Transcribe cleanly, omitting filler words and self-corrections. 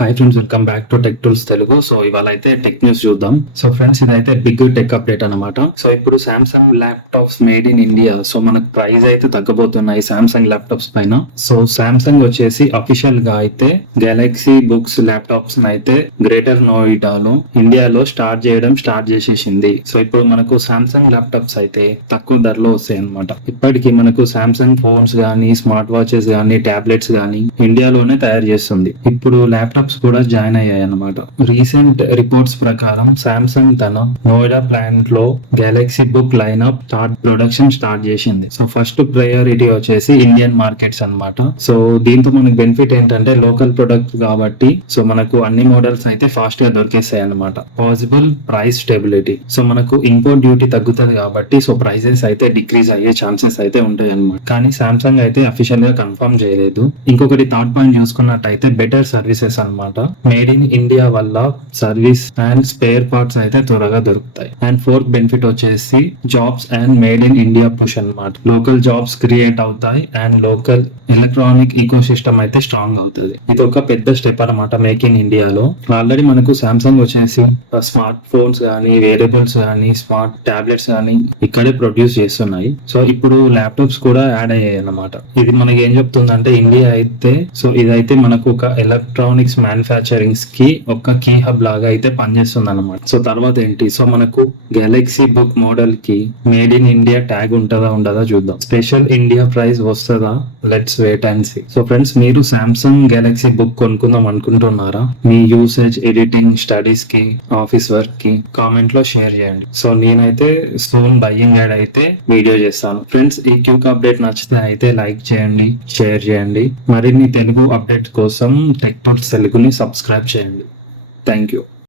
Hi friends, welcome back to tech tools Telugu. So ఇవాళ అయితే tech news చూద్దాం. So friends, ఇదైతే బిగ్ టెక్ అప్డేట్ అనమాట. సో ఇప్పుడు Samsung laptops made in India. So మనకు price అయితే తగ్గబోతున్నాయి సామ్సంగ్ ల్యాప్టాప్స్ పైన. సో సామ్సంగ్ వచ్చేసి అఫీషియల్ గా అయితే గెలాక్సీ బుక్స్ ల్యాప్టాప్స్ అయితే గ్రేటర్ నోయిడాలో ఇండియాలో స్టార్ట్ చేసేసింది. సో ఇప్పుడు మనకు సామ్సంగ్ ల్యాప్టాప్స్ అయితే తక్కువ ధరలో వస్తాయి అనమాట. ఇప్పటికీ మనకు సామ్సంగ్ ఫోన్స్ గానీ, స్మార్ట్ వాచెస్ గానీ, టాబ్లెట్స్ గానీ ఇండియాలోనే తయారు చేస్తుంది. ఇప్పుడు ల్యాప్టాప్స్ కూడా జాయిన్ అయ్యాయి అన్నమాట. రీసెంట్ రిపోర్ట్స్ ప్రకారం సామ్సంగ్ తన నోయిడా ప్లాంట్ లో Galaxy book line-up production start చేసింది. సో ఫస్ట్ ప్రయారిటీ వచ్చేసి ఇండియన్ మార్కెట్స్ అన్నమాట. సో దీంతో మనకు బెనిఫిట్ ఏంటంటే లోకల్ ప్రొడక్ట్ కాబట్టి సో మనకు అన్ని మోడల్స్ అయితే ఫాస్ట్ గా దొరికేస్తాయి అన్నమాట. Possible price stability. సో మనకు ఇంపోర్ట్ డ్యూటీ తగ్గుతుంది కాబట్టి సో ప్రైసెస్ అయితే డిక్రీజ్ అయ్యే ఛాన్సెస్ అయితే ఉంటాయి అన్నమాట. కానీ సామ్సంగ్ అయితే అఫీషియల్ గా కన్ఫర్మ్ చేయలేదు. ఇంకొకటి థర్డ్ పాయింట్ చూసుకున్నట్టయితే బెటర్ సర్వీసెస్ అన్నమాట. మేడ్ ఇన్ ఇండియా వల్ల సర్వీస్ అండ్ స్పేర్ పార్ట్స్ అయితే త్వరగా దొరుకుతాయి. అండ్ ఫోర్త్ బెనిఫిట్ వచ్చేసి jobs and made in India push అన్నమాట. లోకల్ జాబ్స్ క్రియేట్ అవుతాయి and local electronic ecosystem అయితే స్ట్రాంగ్ అవుతుంది. ఇది ఒక పెద్ద స్టెప్ అనమాట మేక్ ఇన్ ఇండియాలో. ఆల్రెడీ మనకు సామ్సంగ్ వచ్చేసి స్మార్ట్ ఫోన్స్ గానీ, వేరియబుల్స్ గానీ, స్మార్ట్ టాబ్లెట్స్ గానీ ఇక్కడే ప్రొడ్యూస్ చేస్తున్నాయి. సో ఇప్పుడు ల్యాప్టాప్స్ కూడా యాడ్ అయ్యాయి అన్నమాట. ఇది మనకి ఏం చెప్తుందంటే ఇండియా అయితే సో ఇదైతే మనకు ఒక ఎలక్ట్రానిక్స్ మ్యానుఫ్యాక్చరింగ్స్ కి ఒక కీ హబ్ లాగా అయితే పనిచేస్తుంది అనమాట. సో తర్వాత ఏంటి, సో మనకు గెలాక్సీ బుక్ మోడల్ కి మేడ్ ఇన్ ఇండియా ట్యాగ్ ఉంటుందా ఉండదా చూద్దాం. స్పెషల్ ఇండియా ప్రైస్ వస్తుందా? Let's wait and see. So friends, మీరు సామ్సంగ్ గెలాక్సీ బుక్ కొనుక్కుందాం అనుకుంటున్నారా? మీ యూసేజ్, ఎడిటింగ్, స్టడీస్ కి, ఆఫీస్ వర్క్ కి కామెంట్ లో షేర్ చేయండి. సో నేనైతే సోన్ బయ్యింగ్ యాడ్ అయితే వీడియో చేస్తాను. ఫ్రెండ్స్, ఈ క్యూక్ అప్డేట్ నచ్చితే అయితే లైక్ చేయండి, షేర్ చేయండి. మరిన్ని తెలుగు అప్డేట్ కోసం టెక్ టూల్స్ తెలుగుని సబ్స్క్రైబ్ చేయండి. Thank you.